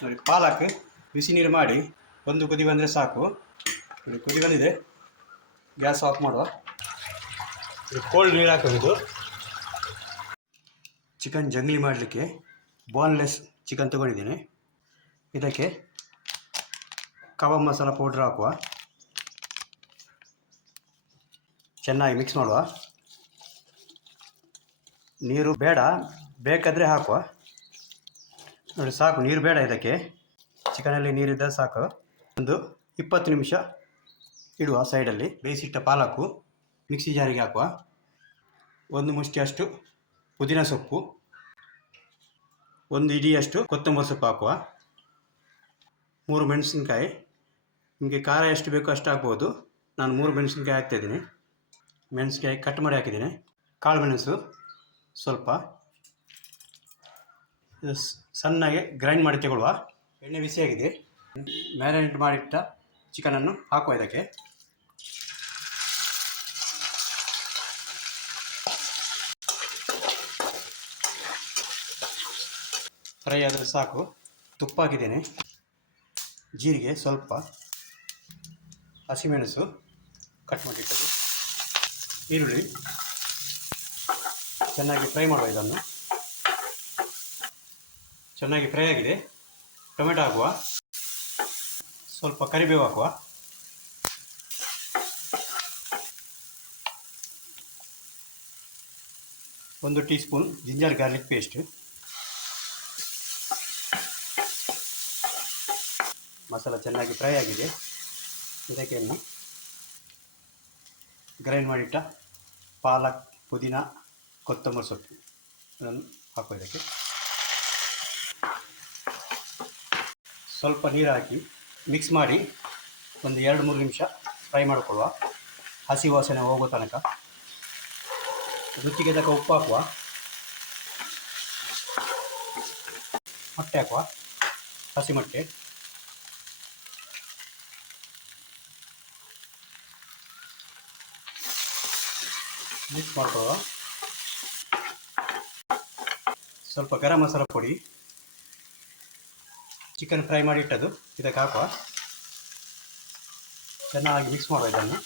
ನೋಡಿ ಪಾಲಕ್ ಬಿಸಿ ನೀರು ಮಾಡಿ ಒಂದು ಕುದಿ ಬಂದರೆ ಸಾಕು. ನೋಡಿ ಕುದಿ ಬಂದಿದೆ, ಗ್ಯಾಸ್ ಆಫ್ ಮಾಡುವ. ಕೋಲ್ಡ್ ನೀರು ಹಾಕೋದು. ಚಿಕನ್ ಜಂಗ್ಲಿ ಮಾಡಲಿಕ್ಕೆ ಬೋನ್ಲೆಸ್ ಚಿಕನ್ ತೊಗೊಂಡಿದ್ದೇನೆ. ಇದಕ್ಕೆ ಕಬಾಬ್ ಮಸಾಲ ಪೌಡ್ರ್ ಹಾಕುವ. ಚೆನ್ನಾಗಿ ಮಿಕ್ಸ್ ಮಾಡುವ. ನೀರು ಬೇಡ, ಬೇಕಾದರೆ ಹಾಕುವ. ನೋಡಿ ಸಾಕು, ನೀರು ಬೇಡ ಇದಕ್ಕೆ. ಚಿಕನಲ್ಲಿ ನೀರಿದ್ದರೆ ಸಾಕು. ಒಂದು 20 ನಿಮಿಷ ಇಡುವ ಸೈಡಲ್ಲಿ. ಬೇಯಿಸಿಟ್ಟ ಪಾಲಕು ಮಿಕ್ಸಿ ಜಾರಿಗೆ ಹಾಕುವ. ಒಂದು ಮುಷ್ಟಿಯಷ್ಟು ಪುದೀನ ಸೊಪ್ಪು, ಒಂದು ಇಡಿಯಷ್ಟು ಕೊತ್ತಂಬರಿ ಸೊಪ್ಪು ಹಾಕುವ. 3 ಮೆಣಸಿನ್ಕಾಯಿ, ನಿಮಗೆ ಖಾರ ಎಷ್ಟು ಬೇಕೋ ಅಷ್ಟು ಹಾಕ್ಬೋದು. ನಾನು 3 ಮೆಣಸಿನ್ಕಾಯಿ ಹಾಕ್ತಾಯಿದ್ದೀನಿ. ಮೆಣಸಿನ್ಕಾಯಿ ಕಟ್ ಮಾಡಿ ಹಾಕಿದ್ದೀನಿ. ಕಾಳು ಮೆಣಸು ಸ್ವಲ್ಪ ಸಣ್ಣಗೆ ಗ್ರೈಂಡ್ ಮಾಡಿ ತಗೊಳ್ಳುವ. ಎಣ್ಣೆ ಬಿಸಿಯಾಗಿದೆ. ಮ್ಯಾರಿನೇಟ್ ಮಾಡಿಟ್ಟ ಚಿಕನನ್ನು ಹಾಕುವ ಇದಕ್ಕೆ. ಫ್ರೈ ಆದರೆ ಸಾಕು. ತುಪ್ಪ ಹಾಕಿದ್ದೇನೆ, ಜೀರಿಗೆ ಸ್ವಲ್ಪ, ಹಸಿಮೆಣಸು ಕಟ್ ಮಾಡಿಟ್ಟದ್ದು, ಈರುಳ್ಳಿ. ಚೆನ್ನಾಗಿ ಫ್ರೈ ಮಾಡುವ. ಇದನ್ನು ಚೆನ್ನಾಗಿ ಫ್ರೈ ಆಗಿದೆ. ಟೊಮೆಟೊ ಹಾಕುವ. ಸ್ವಲ್ಪ ಕರಿಬೇವು ಹಾಕುವ. ಒಂದು tea spoon ginger garlic paste. Masala ಚೆನ್ನಾಗಿ ಫ್ರೈ ಆಗಿದೆ. ಇದಕ್ಕೆ ಗ್ರೈಂಡ್ ಮಾಡಿಟ್ಟ ಪಾಲಕ್, ಪುದೀನ, ಕೊತ್ತಂಬರಿ ಸೊಪ್ಪು ಇದನ್ನು ಹಾಕುವ. ಇದಕ್ಕೆ ಸ್ವಲ್ಪ ನೀರು ಹಾಕಿ ಮಿಕ್ಸ್ ಮಾಡಿ ಒಂದು 2-3 ನಿಮಿಷ ಫ್ರೈ ಮಾಡಿಕೊಳ್ಳುವ. ಹಸಿ ವಾಸನೆ ಹೋಗೋ ತನಕ. ರುಚಿಗೆ ತಕ್ಕ ಉಪ್ಪು ಹಾಕುವ. ಮೊಟ್ಟೆ ಹಾಕುವ, ಹಸಿ ಮೊಟ್ಟೆ. ಮಿಕ್ಸ್ ಮಾಡ್ಕೊಳ್ಳುವ. ಸ್ವಲ್ಪ ಗರಂ ಮಸಾಲ ಪುಡಿ, ಚಿಕನ್ ಫ್ರೈ ಮಾಡಿಟ್ಟದು ಇದಕ್ಕೆ ಹಾಕುವ. ಚೆನ್ನಾಗಿ ಮಿಕ್ಸ್ ಮಾಡುವ ಇದನ್ನು.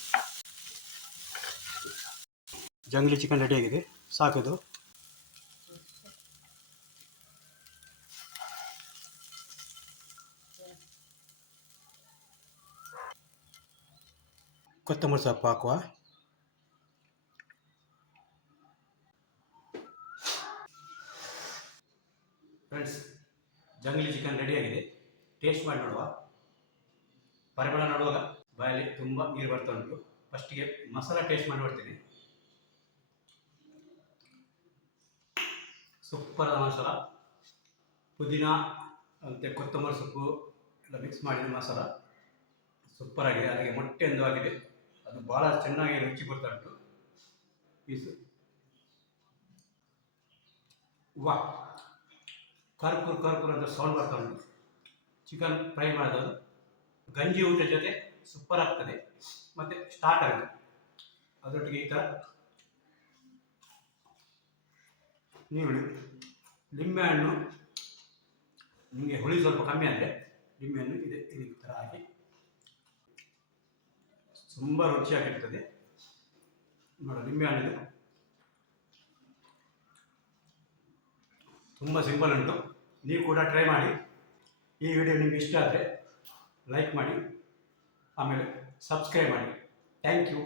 ಜಂಗ್ಲಿ ಚಿಕನ್ ರೆಡಿಯಾಗಿದೆ, ಸಾಕಿದು. ಕೊತ್ತಂಬರಿ ಸೊಪ್ಪು ಹಾಕುವ. ಫ್ರೆಂಡ್ಸ್, ಜಂಗ್ಲಿ ಚಿಕನ್ ರೆಡಿಯಾಗಿದೆ. ಟೇಸ್ಟ್ ಮಾಡಿ ನೋಡುವ. ಪರಿಮಳ ನೋಡುವಾಗ ಬಾಯಲ್ಲಿ ತುಂಬ ನೀರು ಬರ್ತಾ ಉಂಟು. ಫಸ್ಟಿಗೆ ಮಸಾಲ ಟೇಸ್ಟ್ ಮಾಡಿ ನೋಡ್ತೀನಿ. ಸೂಪರ್ ಮಸಾಲ. ಪುದೀನ ಮತ್ತು ಕೊತ್ತಂಬರಿ ಸೊಪ್ಪು ಎಲ್ಲ ಮಿಕ್ಸ್ ಮಾಡಿದ ಮಸಾಲ ಸೂಪರ್ ಆಗಿದೆ. ಅದಕ್ಕೆ ಮೊಟ್ಟೆ ಒಂದು ಆಗಿದೆ, ಅದು ಭಾಳ ಚೆನ್ನಾಗಿ ರುಚಿ ಬರ್ತಾ ಉಂಟು. ಪೀಸು ವಾ, ಕರ್ಕುರ್ ಅಂತ ಸೌಂಡ್ ಬರ್ತಾ ಉಂಟು. ಚಿಕನ್ ಫ್ರೈ ಮಾಡೋದು ಗಂಜಿ ಊಟ ಜೊತೆ ಸೂಪರ್ ಆಗ್ತದೆ. ಮತ್ತು ಸ್ಟಾರ್ಟ್ ಆಗುತ್ತೆ ಅದರೊಟ್ಟಿಗೆ. ಈ ಥರ ನೀರುಳ್ಳಿ, ಲಿಂಬೆಹಣ್ಣು, ನಿಮಗೆ ಹುಳಿ ಸ್ವಲ್ಪ ಕಮ್ಮಿ ಆದರೆ ಲಿಂಬೆಹಣ್ಣು ಈ ಥರ ಹಾಕಿ ತುಂಬ ರುಚಿಯಾಗಿರ್ತದೆ. ನೋಡಿ, ಲಿಂಬೆಹಣ್ಣಿದು ತುಂಬ ಸಿಂಪಲ್ ಉಂಟು. ನೀವು ಕೂಡ ಟ್ರೈ ಮಾಡಿ. ಈ ವಿಡಿಯೋ ನಿಮಗೆ ಇಷ್ಟ ಆದರೆ ಲೈಕ್ ಮಾಡಿ, ಆಮೇಲೆ ಸಬ್ಸ್ಕ್ರೈಬ್ ಮಾಡಿ. Thank you.